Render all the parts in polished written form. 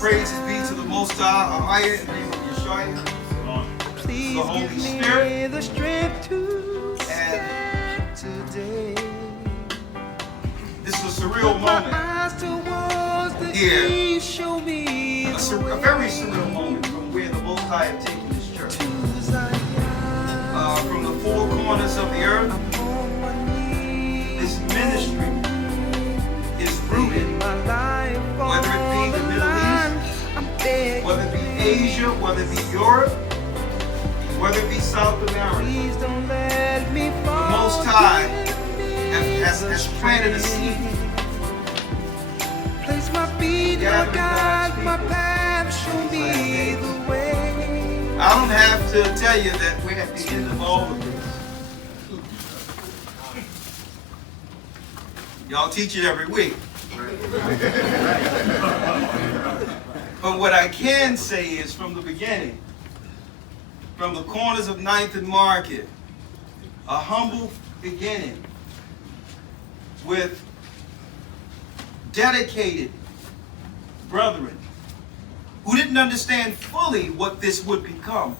Praises be to the Most High, in the name of Yeshua, the Holy Spirit, the strength to and today. this is a surreal moment here, a very surreal moment from where the Most High have taken this church. From the four corners of the earth, this ministry is rooted, whether it be the Middle East, whether it be Asia, whether it be Europe, whether it be South America. The Most High has planted a seed. Place my feet, Lord God, my path, show me the way. I don't have to tell you that we're at the end of all of this. Y'all teach it every week. But what I can say is from the beginning, from the corners of 9th and Market, a humble beginning with dedicated brethren who didn't understand fully what this would become,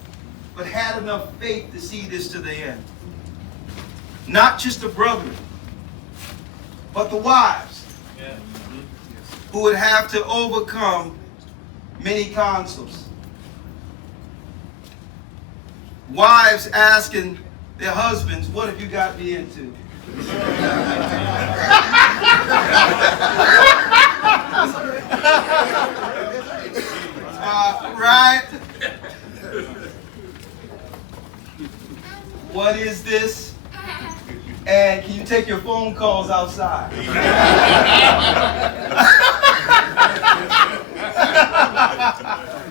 but had enough faith to see this to the end. Not just the brethren, but the wives who would have to overcome many counsels. Wives asking their husbands, what have you got me into? Right? What is this? And can you take your phone calls outside?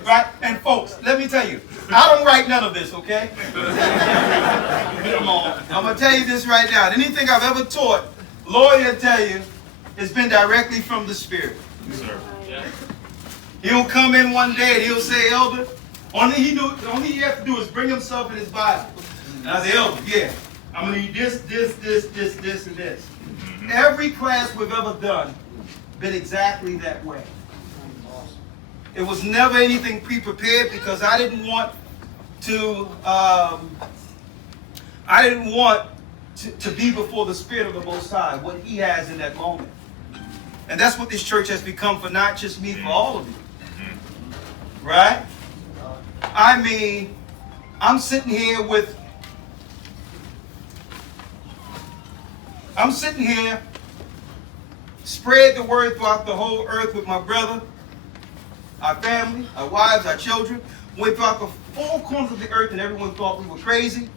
Right? And folks, let me tell you, I don't write none of this, okay? Come on. I'm going to tell you this right now. Anything I've ever taught, Lawya tell you, has been directly from the Spirit. Yes, sir. Yeah. He'll come in one day and he'll say, Elder, only he has to do is bring himself in his Bible. And I say, Elder, yeah, I'm going to need this, and this. Every class we've ever done been exactly that way. It was never anything pre-prepared because I didn't want to be before the Spirit of the Most High, what He has in that moment. And that's what this church has become for not just me, for all of you. Right? I mean, I'm sitting here, spread the word throughout the whole earth with my brother, our family, our wives, our children, went throughout the four corners of the earth and everyone thought we were crazy.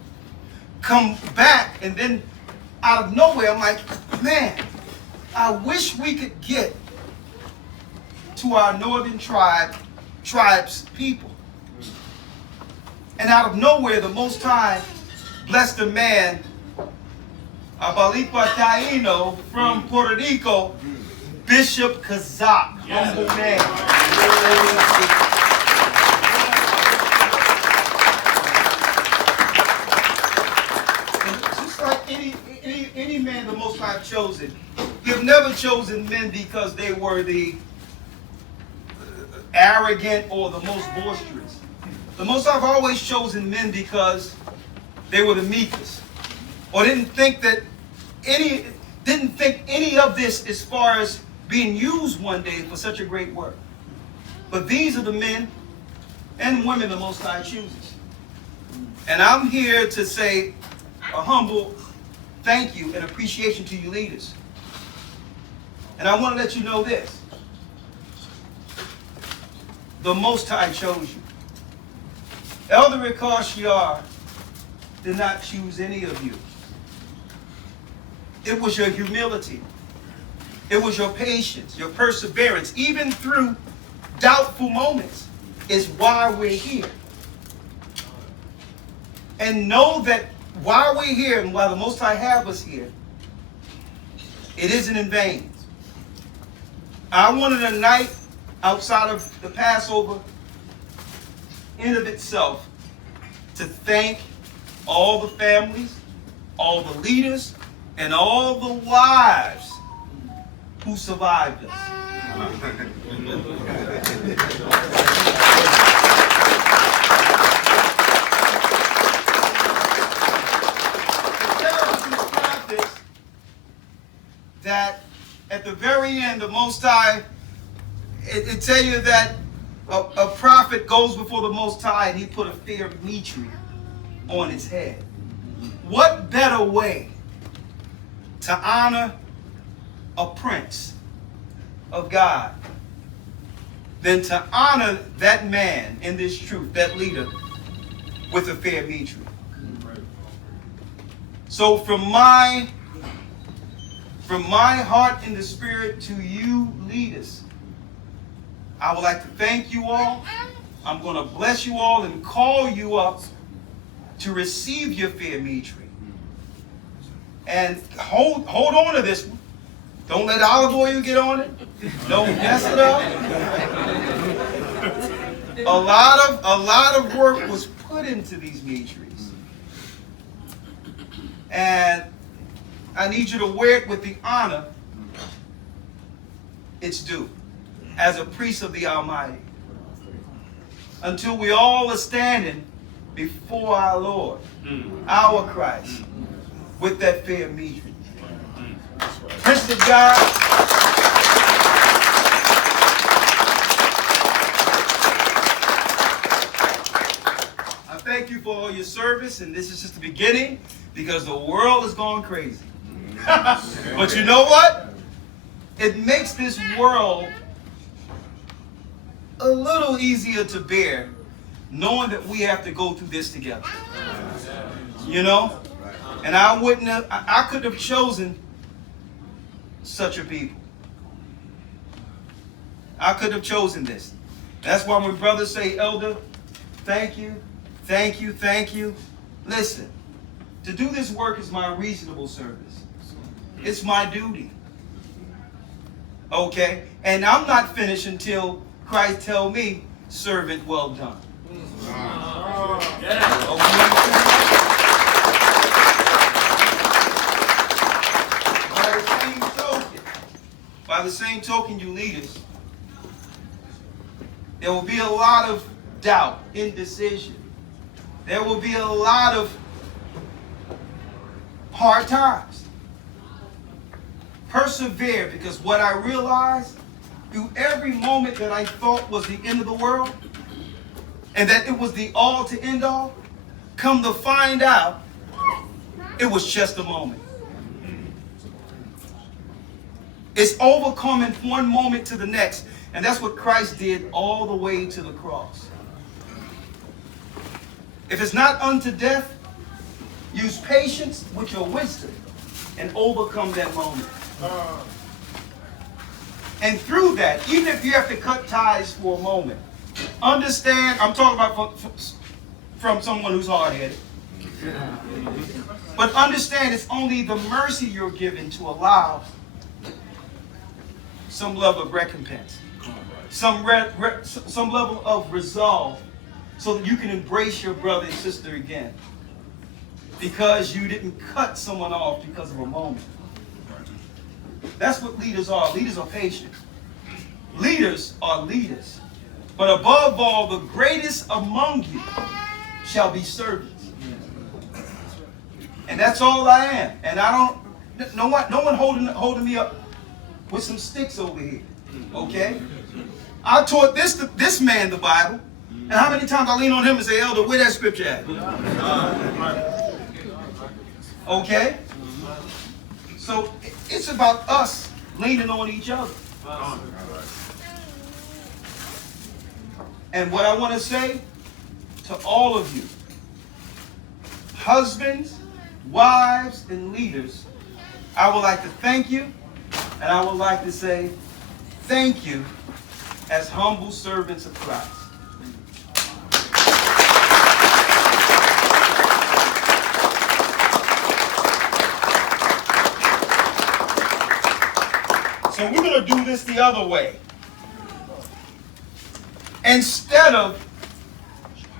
Come back and then out of nowhere, I'm like, man, I wish we could get to our northern tribes people. And out of nowhere, the Most High blessed a man, a Balikwa Taino from Puerto Rico, Bishop Kazak, humble man. And just like any man the Most High chosen, You've never chosen men because they were the arrogant or the most boisterous. The Most High have always chosen men because they were the meekest, or didn't think any of this as far as being used one day for such a great work. But these are the men and women the Most High chooses. And I'm here to say a humble thank you and appreciation to you leaders. And I want to let you know this. The Most High chose you. Elder Rawchaa did not choose any of you. It was your humility. It was your patience, your perseverance, even through doubtful moments, is why we're here. And know that while we're here and while the Most High have us here, it isn't in vain. I wanted a night outside of the Passover in of itself to thank all the families, all the leaders, and all the wives who survived us. again, the Most High, it tell you that a prophet goes before the Most High and he put a fair mitre on his head. What better way to honor a prince of God than to honor that man in this truth, that leader, with a fair mitre? So from my heart in the spirit to you leaders, I would like to thank you all. I'm going to bless you all and call you up to receive your fair mitre. And hold on to this one. Don't let olive oil get on it. Don't mess it up. A lot of work was put into these mitres. And I need you to wear it with the honor it's due as a priest of the Almighty, until we all are standing before our Lord, our Christ, with that fair mitre. Prince of God, I thank you for all your service, and this is just the beginning, because the world is going crazy. But you know what? It makes this world a little easier to bear, knowing that we have to go through this together. You know? And I couldn't have chosen such a people. I couldn't have chosen this. That's why when brothers say, Elder, thank you, thank you, thank you. Listen, to do this work is my reasonable service. It's my duty. Okay? And I'm not finished until Christ tell me, servant, well done. By the same token, you leaders, there will be a lot of doubt, indecision. There will be a lot of hard times. Persevere, because what I realized through every moment that I thought was the end of the world, and that it was the all to end all, come to find out, it was just a moment. It's overcoming one moment to the next. And that's what Christ did all the way to the cross. If it's not unto death, use patience with your wisdom and overcome that moment. And through that, even if you have to cut ties for a moment, understand, I'm talking about from someone who's hard-headed. But understand it's only the mercy you're given to allow some level of recompense, some level of resolve, so that you can embrace your brother and sister again, because you didn't cut someone off because of a moment. That's what leaders are. Leaders are patient. Leaders are leaders. But above all, the greatest among you shall be servants. And that's all I am. And I don't, no one holding me up with some sticks over here, okay? I taught this man the Bible, and how many times I lean on him and say, Elder, where that scripture at? Okay? So it's about us leaning on each other. And what I want to say to all of you, husbands, wives, and leaders, I would like to thank you. And I would like to say thank you as humble servants of Christ. So we're going to do this the other way. Instead of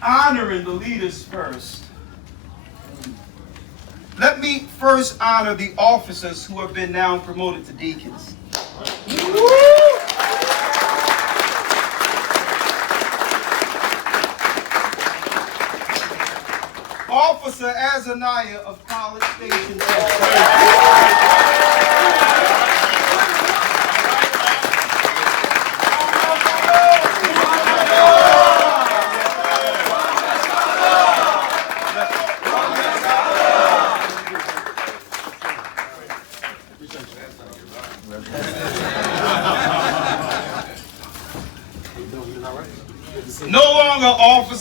honoring the leaders first, let me first honor the officers who have been now promoted to deacons. Officer Azaniah of College Station, Texas.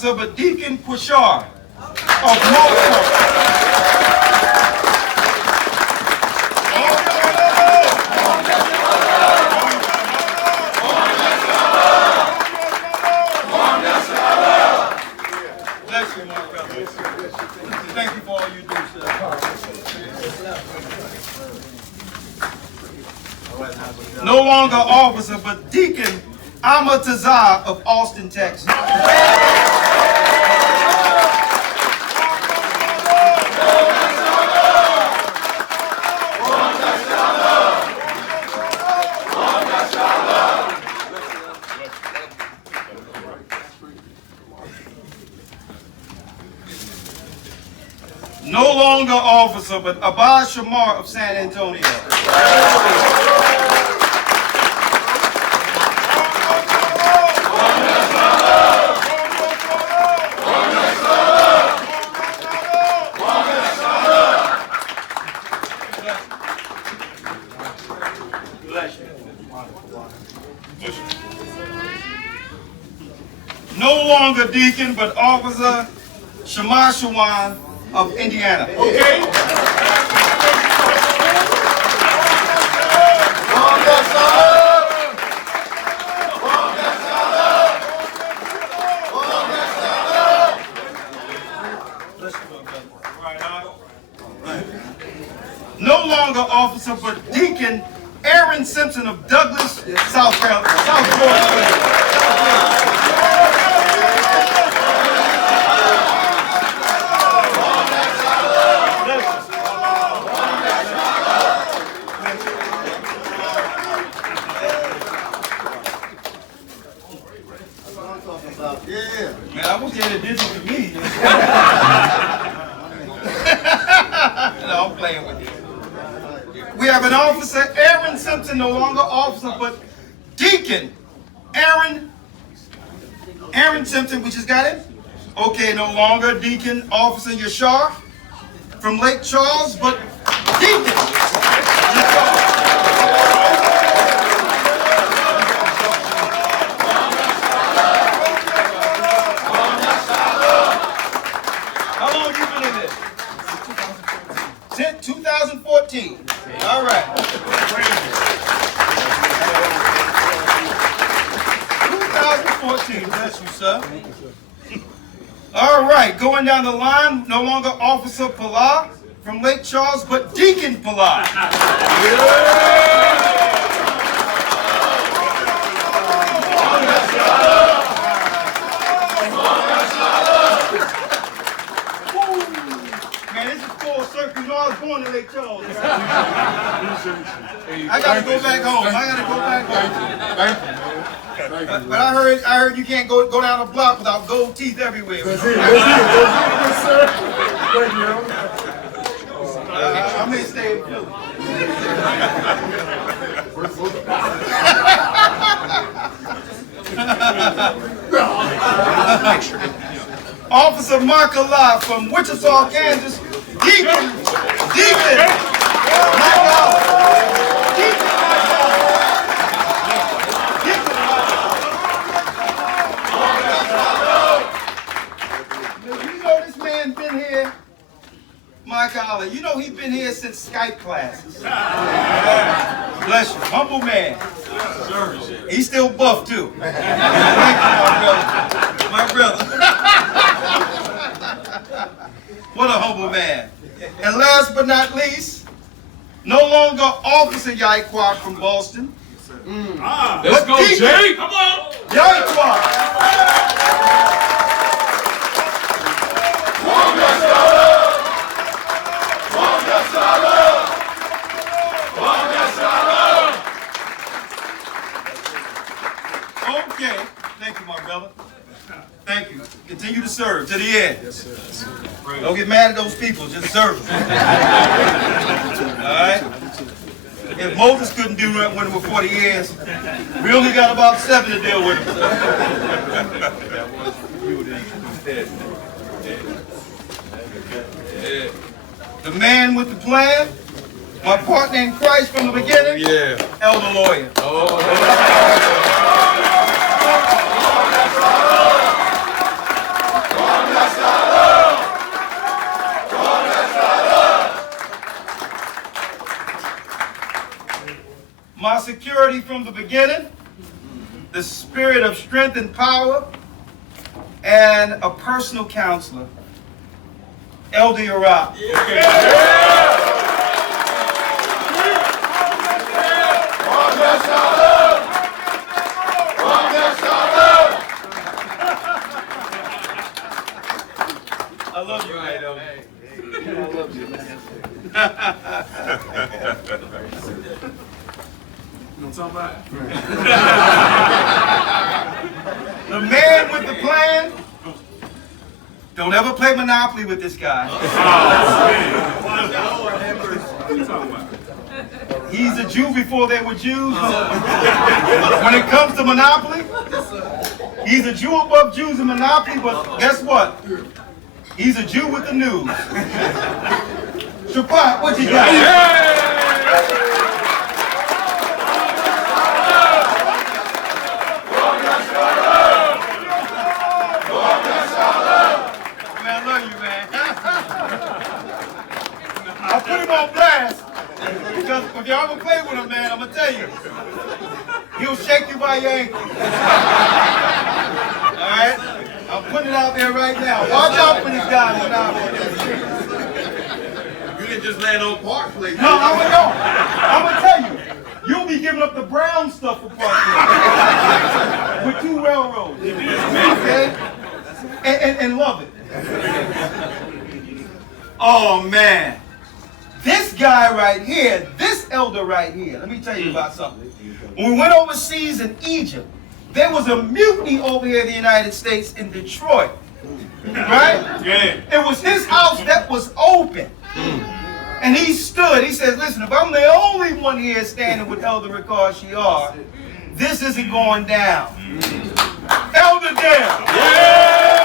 officer, but Deacon Quashar of Norfolk. Bless you, my brother. Thank you for all you do, sir. No longer officer, but Deacon Amatazar of Austin, Texas. No longer officer, but Abba Shamar of San Antonio. No longer deacon, but officer Shema Shawan of Indiana. Okay. No longer officer, but Deacon Aaron Simpson of Douglas, South Carolina, South Florida. Man, I wish they had did this to me. No, I'm playing with you. We have an officer, Aaron Simpson, no longer officer, but Deacon Aaron Simpson, we just got it? Okay, no longer Deacon Officer Yashar from Lake Charles, but Deacon Yashar. How long you been in this? Since 2014. All right. 2014. Bless you, sir. All right. Going down the line, no longer Officer Pilar from Lake Charles, but Deacon Pilar. You know I was born in Lake Charles. I gotta go back home. Thank you. But I heard you can't go down a block without gold teeth everywhere. That's it. Yes, sir. Thank you. I may stay in Philly. Officer Mark Allah from Wichita, Kansas. Deacon, You know this man been here, Mike Allah. You know he's been here since Skype classes. Bless you, humble man. He's still buff too. My brother. What a humble man. And last but not least, no longer Officer Yaikwak from Boston. Let's go, Jay. Come on. Yaikwak. Okay. Thank you, my brother. Thank you. Continue to serve to the end. Yes, sir. Don't get mad at those people. Just serve them. All right? If Moses couldn't do that when it was 40 years, we only got about 7 to deal with him. The man with the plan, my partner in Christ from the beginning, Elder Lawya. security from the beginning, the spirit of strength and power, and a personal counselor, Elder Rawchaa. I love you, man. I love you, man. The man with the plan. Don't ever play Monopoly with this guy. He's a Jew before they were Jews. When it comes to Monopoly, he's a Jew above Jews in Monopoly, but guess what? He's a Jew with the news. Shapat, what you got? Man, I love you, man. I put him on blast because if y'all ever play with him, man, I'm gonna tell you, he'll shake you by your ankle. All right? I'm putting it out there right now. Watch out for this guy. You can just land on Park Place. No, I'm gonna tell you, you'll be giving up the brown stuff for Park with 2 railroads. Okay? And love it. Oh man. This guy right here, this elder right here, let me tell you about something. When we went overseas in Egypt, there was a mutiny over here in the United States in Detroit. Right? Yeah. It was his house that was open. And he stood, he says, listen, if I'm the only one here standing with Elder Rawchaa, this isn't going down. Elder Dale. Yeah!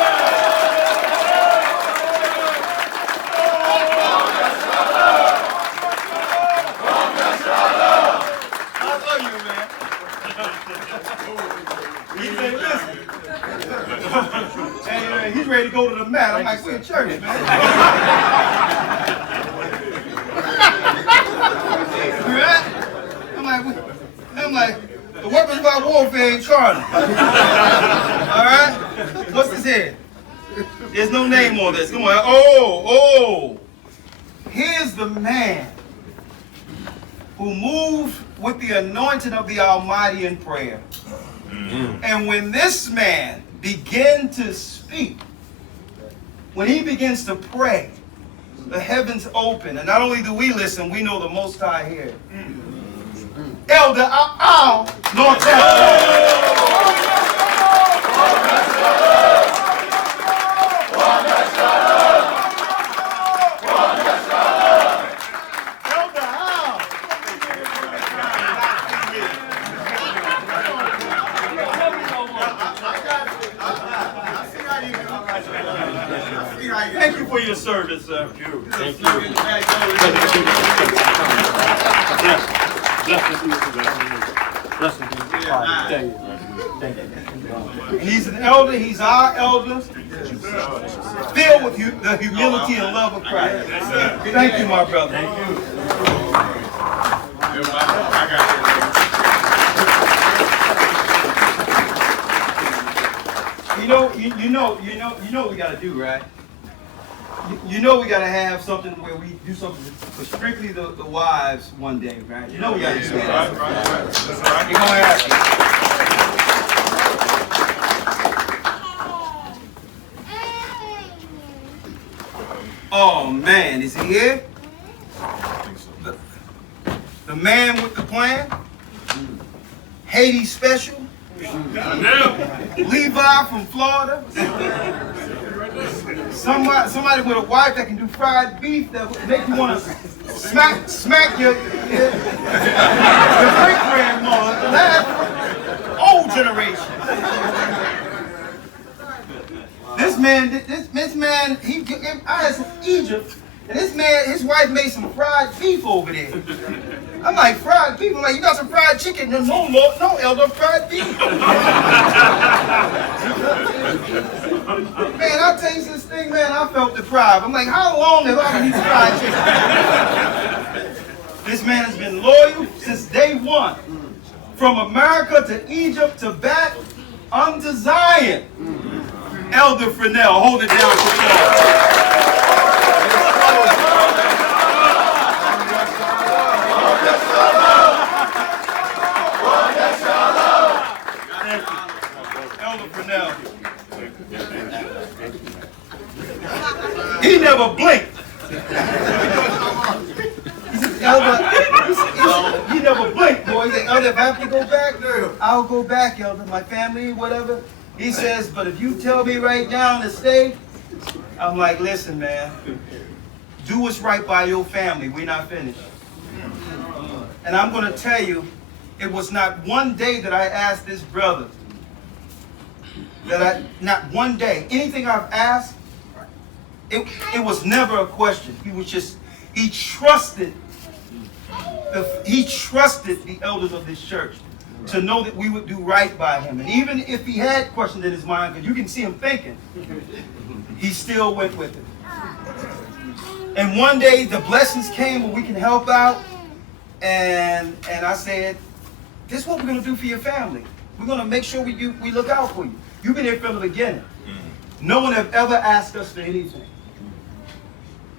I love you, man. He said, listen. And he's ready to go to the mat. I'm like, we're in church, man. Right? I'm like, the weapons of our warfare ain't carnal. All right? What's this here? There's no name on this. Come on. Oh. Here's the man who moved with the anointing of the Almighty in prayer. And when this man began to speak, when he begins to pray, the heavens open. And not only do we listen, we know the Most High here. Elder Rawchaa. Thank you for your service, sir. Thank you. He's an elder. He's our elder. Filled with the humility and love of Christ. Thank you, my brother. Thank you. You know what we got to do, right? You know we got to have something where we do something for strictly the wives one day, right? You know we got to do that. Right. That's right. You're going to ask me. Oh, man. Is he here? The man with the plan? Haiti special? Levi from Florida? Somebody with a wife that can do fried beef that would make you want to smack your great grandmother. That old generation. This man, I had some Egypt, and this man, his wife made some fried beef over there. I'm like, fried beef? I'm like, you got some fried chicken? No, Elder, fried beef. Man, I tasted this thing, man, I felt deprived. I'm like, how long have I been eating fried chicken? This man has been loyal since day one. from America to Egypt to back unto Zion. Elder Fresnel, hold it down for Elder Fresnel. He never blinked. He said, Elder, he never blinked, boy. He said, Elder, if I have to go back, I'll go back, Elder. My family, whatever. He says, but if you tell me right now to stay, I'm like, listen, man, do what's right by your family. We're not finished. And I'm going to tell you, it was not one day that I asked this brother, not one day, anything I've asked, it was never a question. He trusted the elders of this church to know that we would do right by him. And even if he had questions in his mind, because you can see him thinking, he still went with it. And one day the blessings came where we can help out. And I said, this is what we're going to do for your family. We're going to make sure we look out for you. You've been here from the beginning. No one have ever asked us for anything.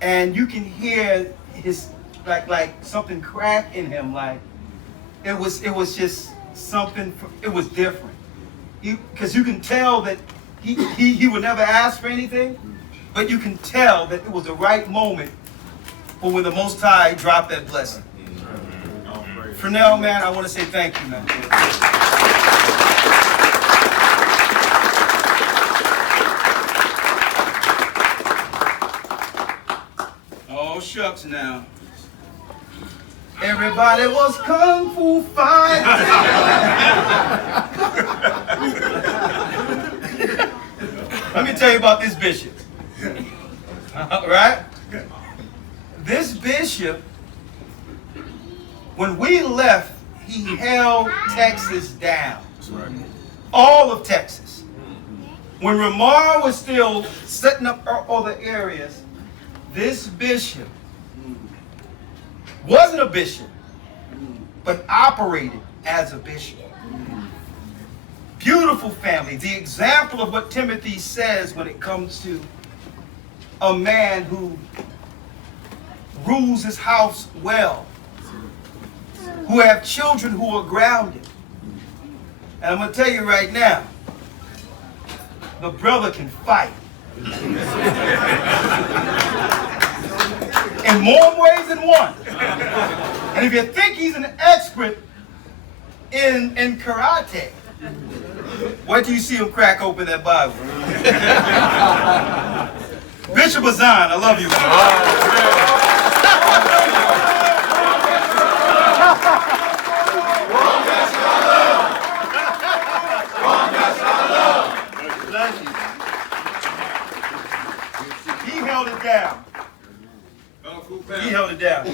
And you can hear his like something crack in him, like it was just something. It was different, because you can tell that he would never ask for anything, but you can tell that it was the right moment for when the Most High dropped that blessing. Fresnel, man, I want to say thank you, man. Oh, shucks now. Everybody was kung fu fighting. Let me tell you about this bishop. Right? This bishop, when we left, he held Texas down. All of Texas. When Ramar was still setting up other areas, this bishop wasn't a bishop, but operated as a bishop. Beautiful family. The example of what Timothy says when it comes to a man who rules his house well, who have children who are grounded. And I'm going to tell you right now, the brother can fight. In more ways than one. And if you think he's an expert in karate, wait till you see him crack open that Bible. Bishop Azan, I love you. He held it down. He held it down.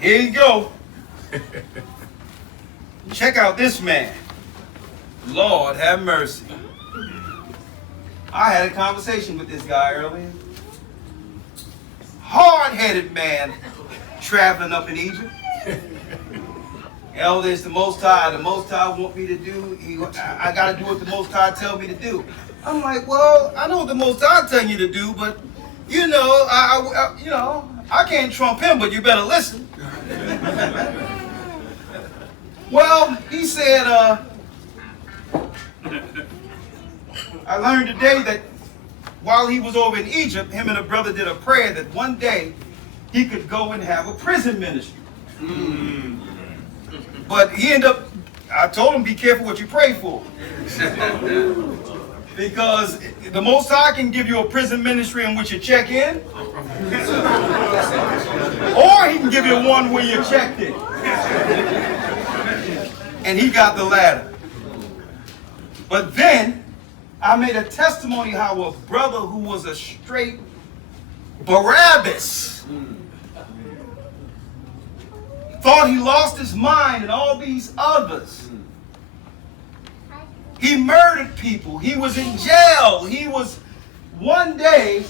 Here you go. Check out this man. Lord have mercy. I had a conversation with this guy earlier. Hard-headed man traveling up in Egypt. Elder, it's the Most High. The Most High want me to do. I got to do what the Most High tell me to do. I'm like, well, I know what the Most High telling you to do, but you know, I can't trump him. But you better listen. Well, he said, I learned today that while he was over in Egypt, him and a brother did a prayer that one day he could go and have a prison ministry. But he ended up, I told him, be careful what you pray for. Because the Most High can give you a prison ministry in which you check in, or he can give you one where you checked in. And he got the latter. But then I made a testimony how a brother who was a straight Barabbas thought he lost his mind, and all these others. He murdered people. He was in jail. He was, one day,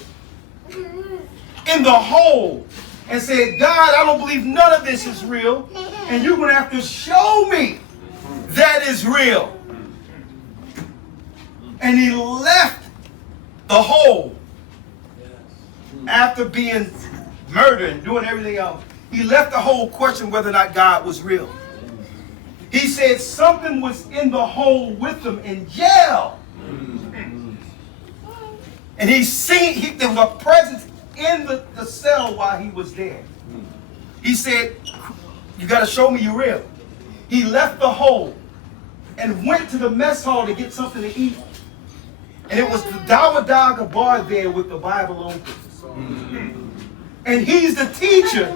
in the hole and said, God, I don't believe none of this is real, and you're going to have to show me that is real. And he left the hole after being murdered and doing everything else. He left the hole questioning whether or not God was real. He said something was in the hole with him in jail. And there was a presence in the cell while he was there. He said, you got to show me you're real. He left the hole and went to the mess hall to get something to eat. And it was the Rawchaa bar there with the Bible open. And he's the teacher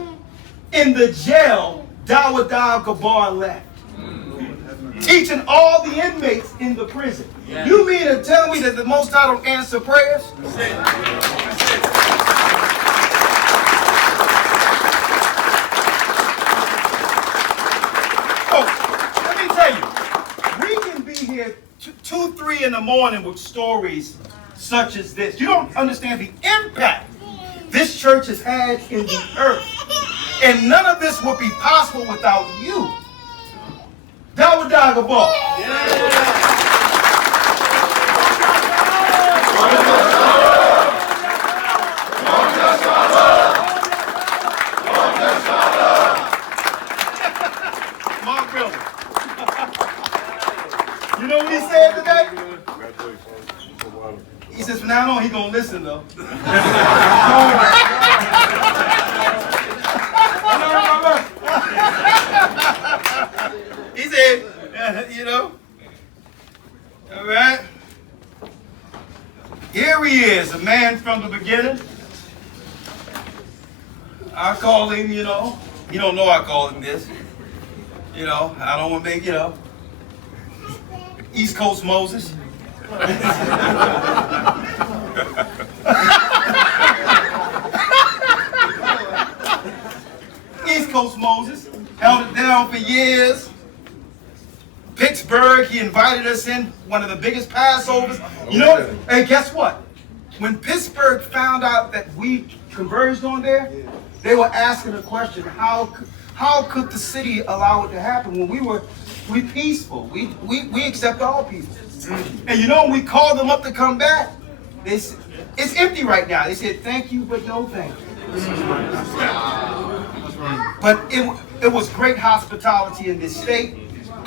in the jail Rawchaa bar left. Teaching all the inmates in the prison. Yeah. You mean to tell me that the Most High don't answer prayers? That's it. That's it. Oh, let me tell you, we can be here 2, 3 in the morning with stories such as this. You don't understand the impact this church has had in the earth. And none of this would be possible without you. Rawchaa bar. My brother. You know what he said today? He says from now on he gonna listen though. He said, you know, all right. Here he is, a man from the beginning. I call him, you know, he don't know I call him this. You know, I don't want to make, you know, East Coast Moses. East Coast Moses, held it down for years. Pittsburgh, he invited us in, one of the biggest Passovers. You know, hey, guess what? When Pittsburgh found out that we converged on there, they were asking the question, how could the city allow it to happen when we peaceful? We accept all people. And you know, when we called them up to come back, they said, it's empty right now. They said, thank you, but no thank you. But it was great hospitality in this state,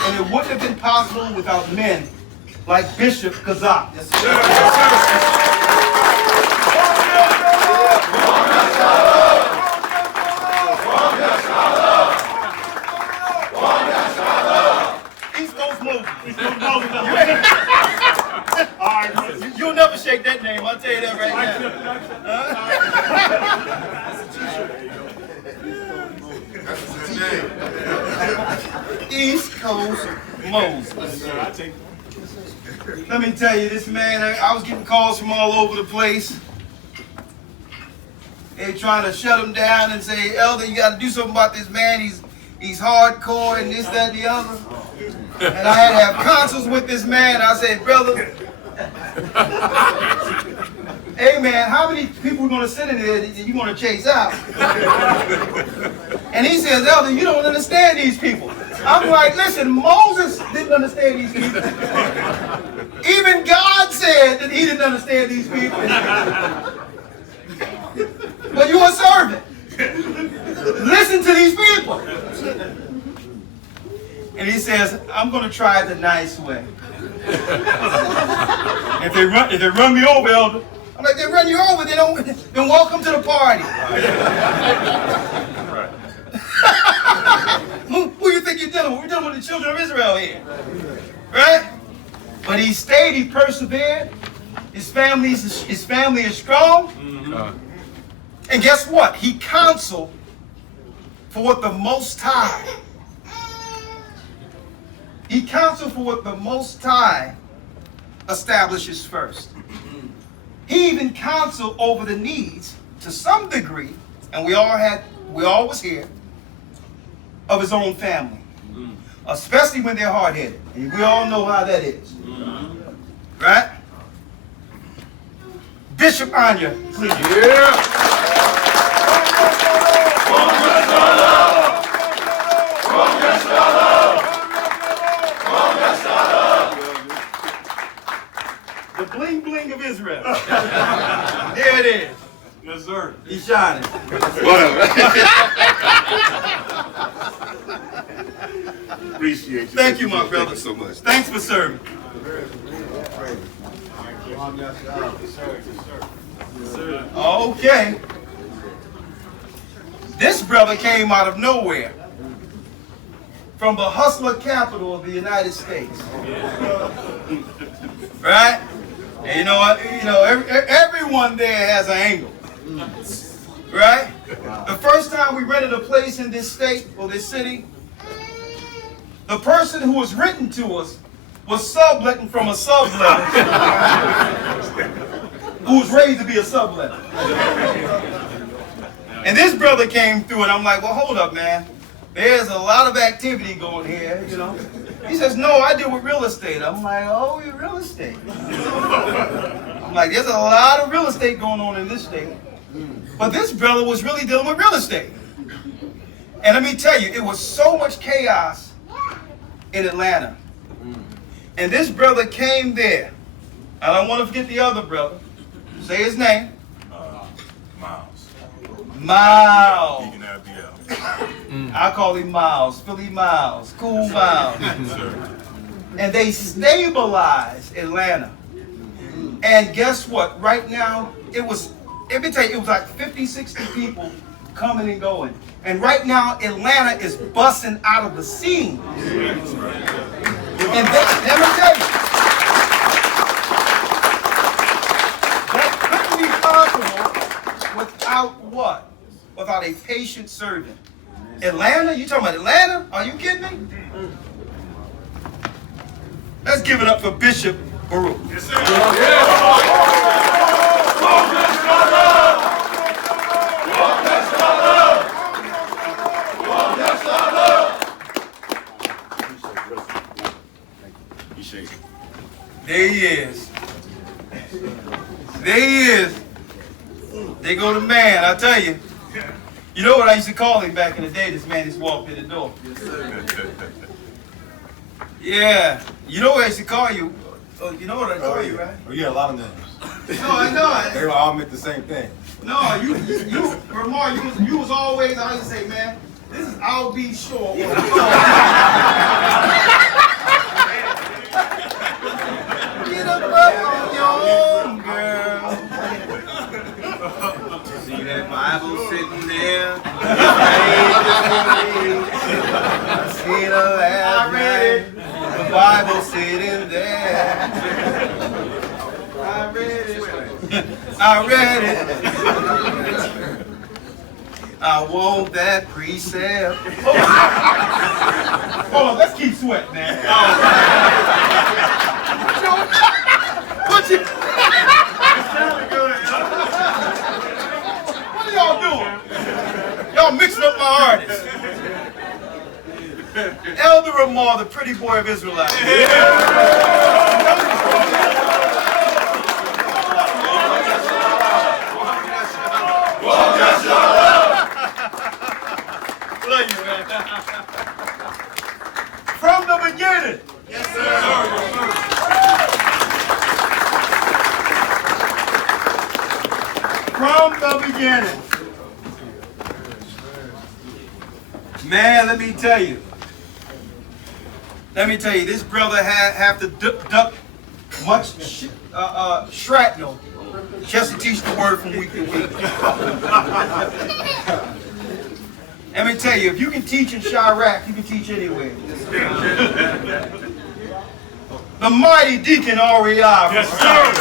and it wouldn't have been possible without men like Bishop GOCC. Yes, sir. Yes, sir. East Coast Moses. You'll never shake that name, I'll tell you that right now. East Coast Moses. Let me tell you, this man, I was getting calls from all over the place. They're trying to shut him down and say, Elder, you got to do something about this man. He's hardcore and this, that, and the other. And I had to have consults with this man. I said, brother, hey man, how many people are going to sit in there that you're going to chase out? And he says, Elder, you don't understand these people. I'm like, listen, Moses didn't understand these people. Even God said that he didn't understand these people. But you're a servant. Listen to these people. And he says, I'm going to try it the nice way. If they run me over, Elder, I'm like, they run you over, then welcome to the party. Who you think you're dealing with? We're dealing with the children of Israel here. Right? But he stayed, he persevered. His family is strong. And guess what? He counseled for what the Most High. He counseled for what the Most High establishes first. He even counseled over the needs, to some degree, and we all was here, of his own family. Especially when they're hard-headed. And we all know how that is. Right? Bishop Anya, please. Yeah. Israel. There it is. Yes, sir. He's shining. Appreciate you. Thank you, my brother. Thank you so much. Thanks for serving. Okay. This brother came out of nowhere. From the hustler capital of the United States. Right? And you know what? Everyone there has an angle. Right? The first time we rented a place in this state or this city, the person who was written to us was subletting from a subletter who was raised to be a subletter. And this brother came through and I'm like, well, hold up, man. There's a lot of activity going here, you know. He says, no, I deal with real estate. I'm like, oh, you real estate. I'm like, there's a lot of real estate going on in this state. But this brother was really dealing with real estate. And let me tell you, it was so much chaos in Atlanta. And this brother came there. I don't want to forget the other brother. Say his name. Miles. Miles. Deacon Abiel. I call him Miles, Philly Miles, Cool Miles. Sir. And they stabilized Atlanta. And guess what? Right now, let me tell you, it was like 50, 60 people coming and going. And right now, Atlanta is busting out of the scene. And let me tell you, that couldn't be possible without what? Without a patient servant. Atlanta? You talking about Atlanta? Are you kidding me? Let's give it up for Bishop Baruch. Yes, sir. There he is. There he is. They go to man, I tell you. You know what I used to call him back in the day? This man just walked in the door. Yeah. You know what I used to call you? You know what I call you, right? Oh, yeah, a lot of names. No, I know. They all meant the same thing. No, Ramar, you was always, I used to say, man, this is I'll be sure. Get up on your own, girl. See that Bible sitting there? I see the last night. The Bible sitting there. I read it. I read it. I want that precept. Hold on, let's keep sweating, man. What are y'all doing? Y'all mixing up my artists. Elder Rawchaa, the pretty boy of Israelites. Love you, man. From the beginning. Yes, sir. From the beginning. Man, let me tell you. This brother have to duck much shrapnel just to teach the word from week to week. Let me tell you, if you can teach in Chirac, you can teach anywhere. The mighty Deacon Rawchaa. Yes, sir.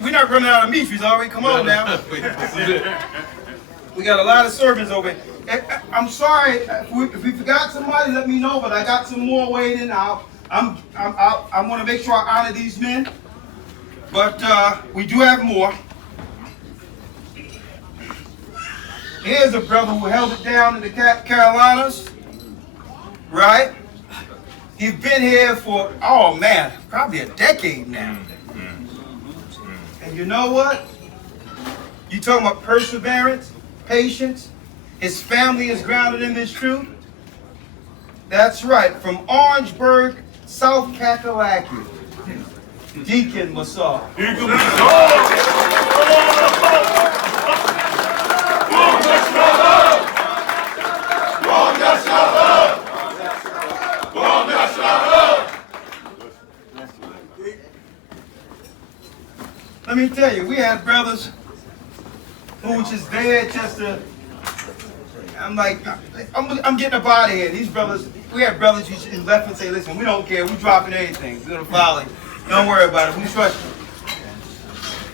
We're not running out of meat. We've already come on now. We got a lot of servants over here. I'm sorry if we forgot somebody. Let me know. But I got some more waiting. I want to make sure I honor these men. But we do have more. Here's a brother who held it down in the Carolinas, right? He's been here for, oh man, probably a decade now. And you know what? You talking about perseverance, patience. His family is grounded in this truth. That's right. From Orangeburg, South Kakalaki, Deacon Massar. Let me tell you, we had brothers who were just there just to, I'm like, I'm getting up out of here. These brothers, we had brothers who left and say, listen, we don't care, we dropping anything. We're gonna follow you. Don't worry about it, we trust you.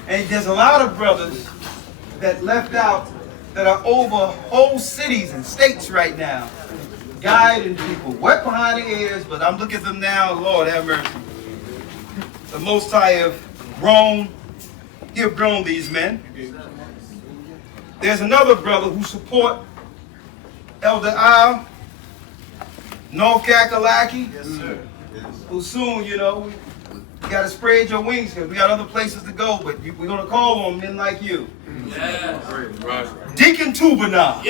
And there's a lot of brothers that left out that are over whole cities and states right now, guiding people, wet behind the ears, but I'm looking at them now, Lord have mercy. The Most High have grown, He have grown these men. There's another brother who support Elder Rawchaa, North Kakalaki, who soon, you know, we got to spread your wings because we got other places to go, but we're going to call on men like you. Yeah. Deacon Tubana.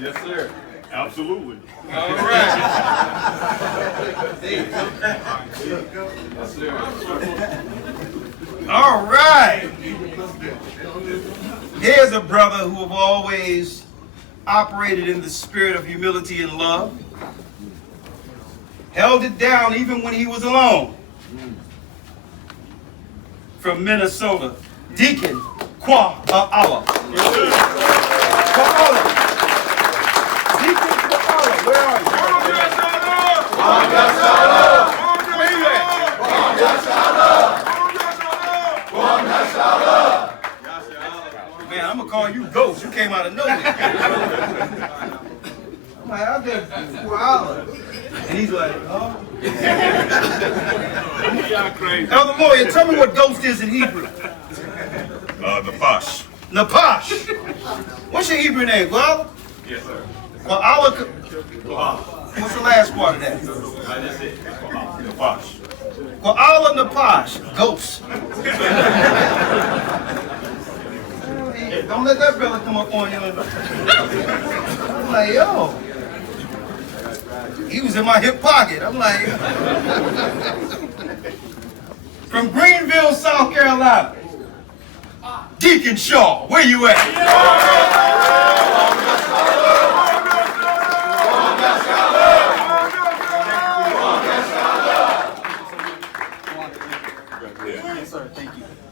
Yes, sir. Absolutely. All right. All right. Here's a brother who have always operated in the spirit of humility and love. Held it down even when he was alone. From Minnesota, Deacon Kwa'ala. Kwa'ala. Deacon Kwa'ala, where are you? Man, I'm gonna call you Ghost. You came out of nowhere. I'm like, I'm just Kwa'ala. And he's like, huh? Y'all crazy. Elder Lawya, tell me what ghost is in Hebrew. Napash. Napash. What's your Hebrew name, Kwa'ala? Yes, sir. Kwa'ala. What's the last part of that? Napash. Kwa'ala Napash. Ghost. Don't let that brother come up on you. I'm like, yo. He was in my hip pocket. I'm like, from Greenville, South Carolina, Deacon Shaw, where you at?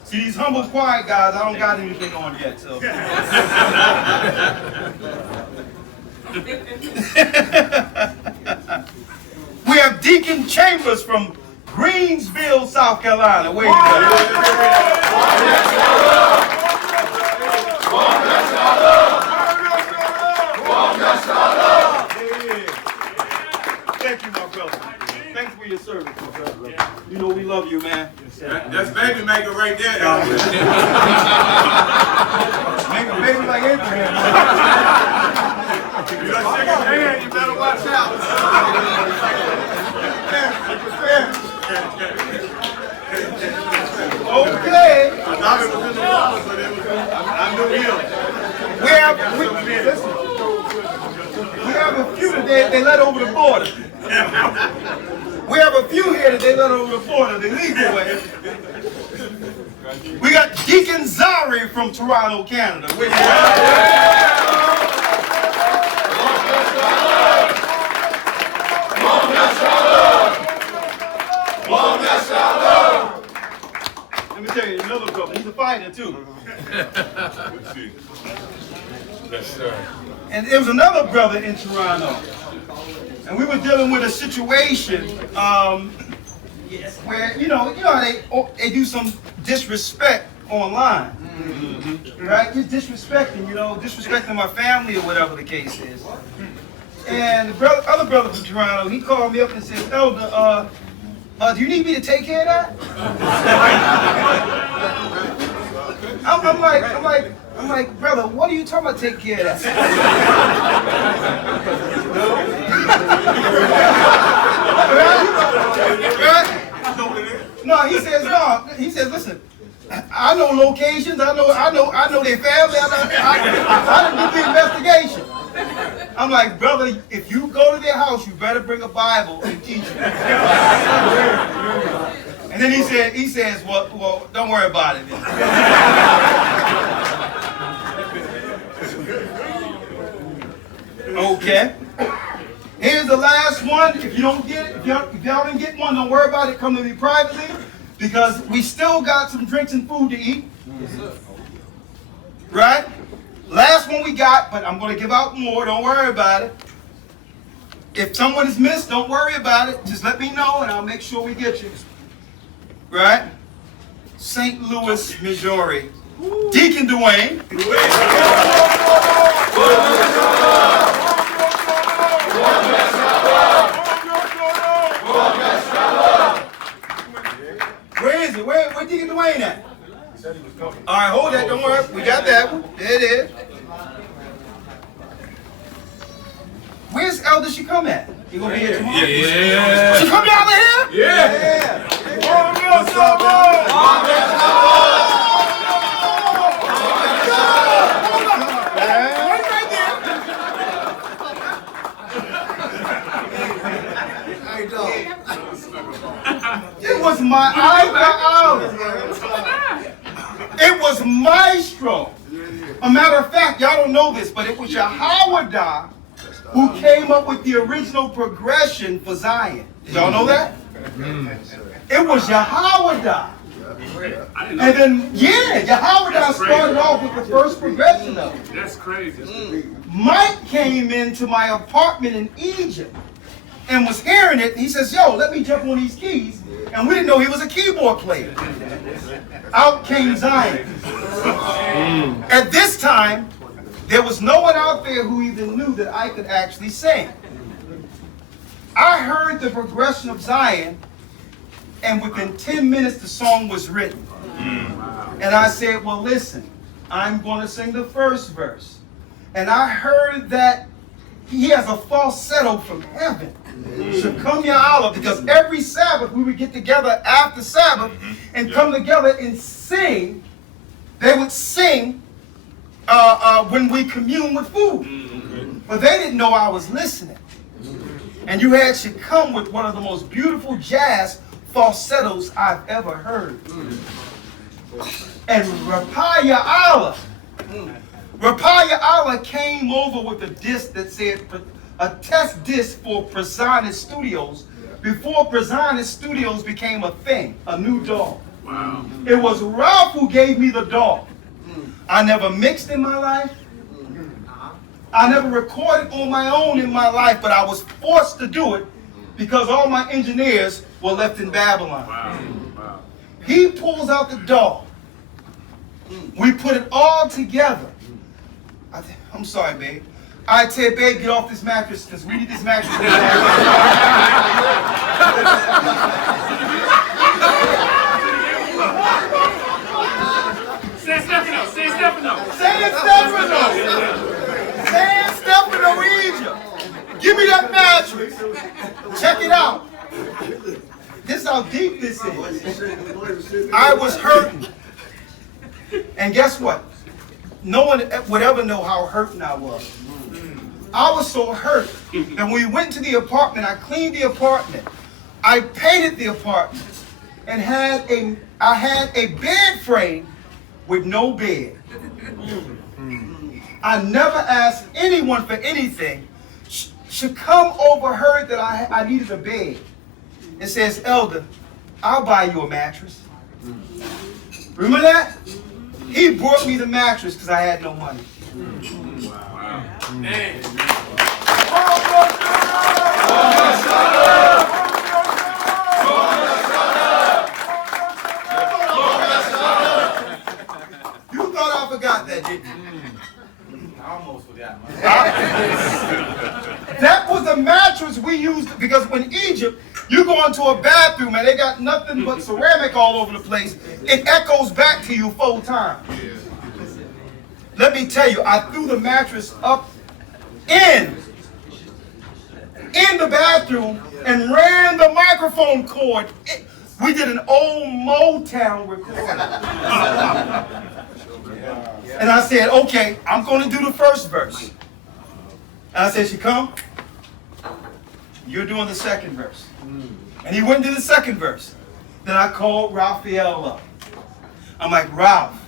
See, these humble, quiet guys, I don't got anything on yet, so. We have Deacon Chambers from Greensville, South Carolina. Where you at? Thank you, my brother. Thanks for your service, my brother. You know we love you, man. That's baby maker right there. Make a baby like Abraham. You got shake his hand, you better watch out. Okay. I thought it was in the water, but it was, I knew him. We have a few that they let over the border. We have a few here that they let over the border the legal way. We got Deacon Zari from Toronto, Canada. Where you at? Let me tell you another brother. He's a fighter too. Yes, sir. And there was another brother in Toronto, and we were dealing with a situation where you know they do some disrespect online, right? Just disrespecting, disrespecting my family or whatever the case is. And the other brother from Toronto, he called me up and said, Elder, do you need me to take care of that? I'm like, I'm like, brother, what are you talking about? Take care of that. Right? No, he says no. He says, listen. I know locations. I know their family. I done do the investigation. I'm like, brother, if you go to their house, you better bring a Bible and teach them. And then he says, well, don't worry about it then. Okay. Here's the last one. If you don't get it, if y'all didn't get one, don't worry about it. Come to me privately, because we still got some drinks and food to eat. Right? Last one we got, but I'm going to give out more. Don't worry about it. If someone is missed, don't worry about it. Just let me know, and I'll make sure we get you. Right? St. Louis, Missouri. Deacon Dwayne. Where is it? Where Deacon Dwayne at? All right, hold that. Don't worry. We got that one. There it is. Where's Elder Shecum at? You gonna be here tomorrow? Yeah. She come down here? Yeah. It was my It was maestro. A matter of fact, y'all don't know this, but it was Yahweh who came up with the original progression for Zion. Y'all know that? It was Yahweh. And then, Yahweh started off with the first progression of it. That's crazy. Mike came into my apartment in Egypt and was hearing it. And he says, yo, let me jump on these keys. And we didn't know he was a keyboard player. Out came Zion. At this time, there was no one out there who even knew that I could actually sing. I heard the progression of Zion, and within 10 minutes the song was written. And I said, well, listen, I'm going to sing the first verse. And I heard that he has a falsetto from heaven. Shecum Ya'ala, because every Sabbath we would get together after Sabbath and come together and sing. They would sing when we commune with food. But they didn't know I was listening. And you had Shecum with one of the most beautiful jazz falsettos I've ever heard. And Rawchaa Ya'ala came over with a disc that said a test disc for Prasanna Studios before Prasanna Studios became a thing, a new dog. Wow. It was Ralph who gave me the dog. I never mixed in my life. I never recorded on my own in my life, but I was forced to do it because all my engineers were left in Babylon. Wow. Wow. He pulls out the dog. We put it all together. I'm sorry, babe. I tell babe, get off this mattress because we need this mattress. Say Stefano. Say Stefano. Say Stefano. Say Stefano, Egypt. Give me that mattress. Check it out. This is how deep this is. I was hurting. And guess what? No one would ever know how hurting I was. I was so hurt that when we went to the apartment, I cleaned the apartment. I painted the apartment and I had a bed frame with no bed. I never asked anyone for anything. Shecum overheard that I needed a bed and says, Elder, I'll buy you a mattress. Remember that? He brought me the mattress because I had no money. Wow. Man. You thought I forgot that, didn't you? I almost forgot. That was the mattress we used because when Egypt, you go into a bathroom and they got nothing but ceramic all over the place. It echoes back to you full time. let me tell you, I threw the mattress up in the bathroom and ran the microphone cord. We did an old Motown recording. And I said, okay, I'm going to do the first verse. And I said, she come, you're doing the second verse. And he wouldn't do the second verse. Then I called Raphael up. I'm like, Ralph,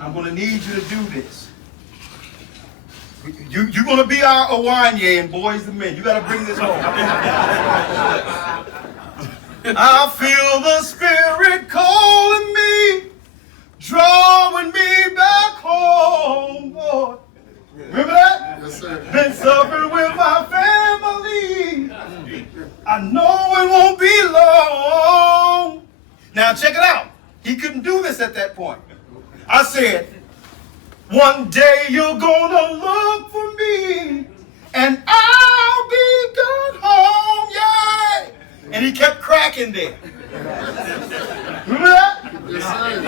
I'm going to need you to do this. You're going to be our Awanye and Boys the Men. You got to bring this home. I feel the Spirit calling me, drawing me back home, Lord. Remember that? Yes, sir. Been suffering with my family. I know it won't be long. Now check it out. He couldn't do this at that point. I said, one day you're gonna look for me, and I'll be gone home, yeah. And he kept cracking there. Remember that? Yes, sir.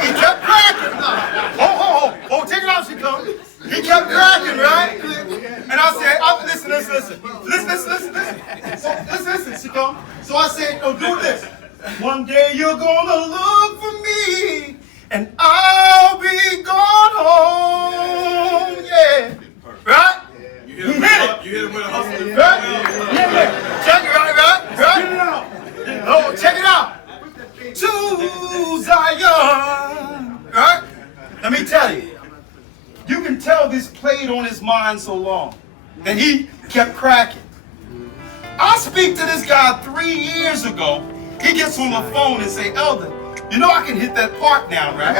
He kept cracking. Oh, take it out, she come. He kept cracking, right? And I said, listen, she come. So I said, oh, do this. One day you're gonna look for me, and I'll be gone home, yeah. Right? You hit him with a hustle. Right? Yeah. Check it right? Oh, check it out. To Zion. Right? Let me tell you. You can tell this played on his mind so long that he kept cracking. I speak to this guy 3 years ago. He gets on the phone and say, Elder, you know I can hit that part now, right?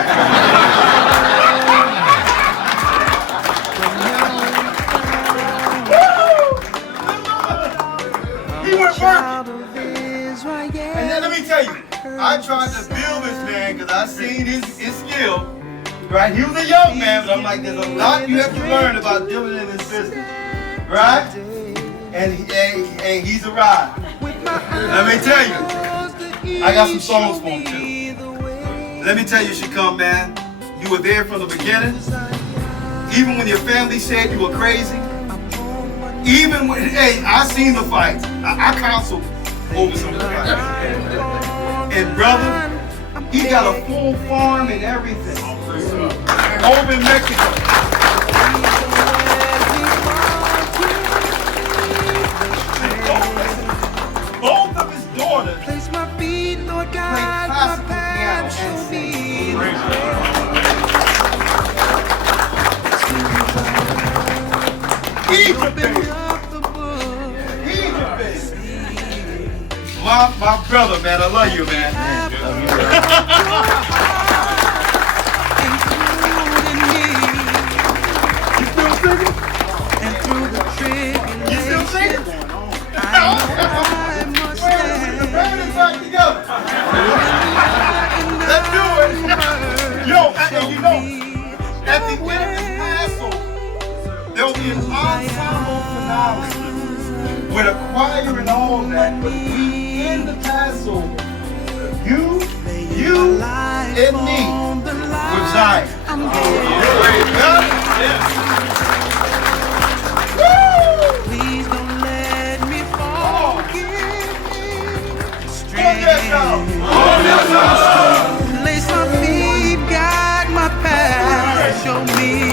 He went working. And then let me tell you, I tried to build this man because I seen his skill. Right? He was a young man, but I'm like, there's a lot you have to learn about dealing in this business. Right? And he's a ride. Let me tell you, I got some songs for him too. Let me tell you, Shakam, man, you were there from the beginning. Even when your family said you were crazy. Even when, hey, I seen the fights. I counseled over some of the fights. And brother, he got a full farm and everything. Over in Mexico. Both of his daughters Place my feet, Lord play God, my classical piano path and show sing. me. Egypt, baby. Open up the book. Egypt, baby. My brother, man, I love you, man. You still singing? Let's do it. Yo, and you know, at the end of this Passover, there will be an ensemble finale with a choir and all that. But we end the Passover, you and me, with Zion. Praise God. Yes. Please don't let me forget. Place my feet, guide my path, show me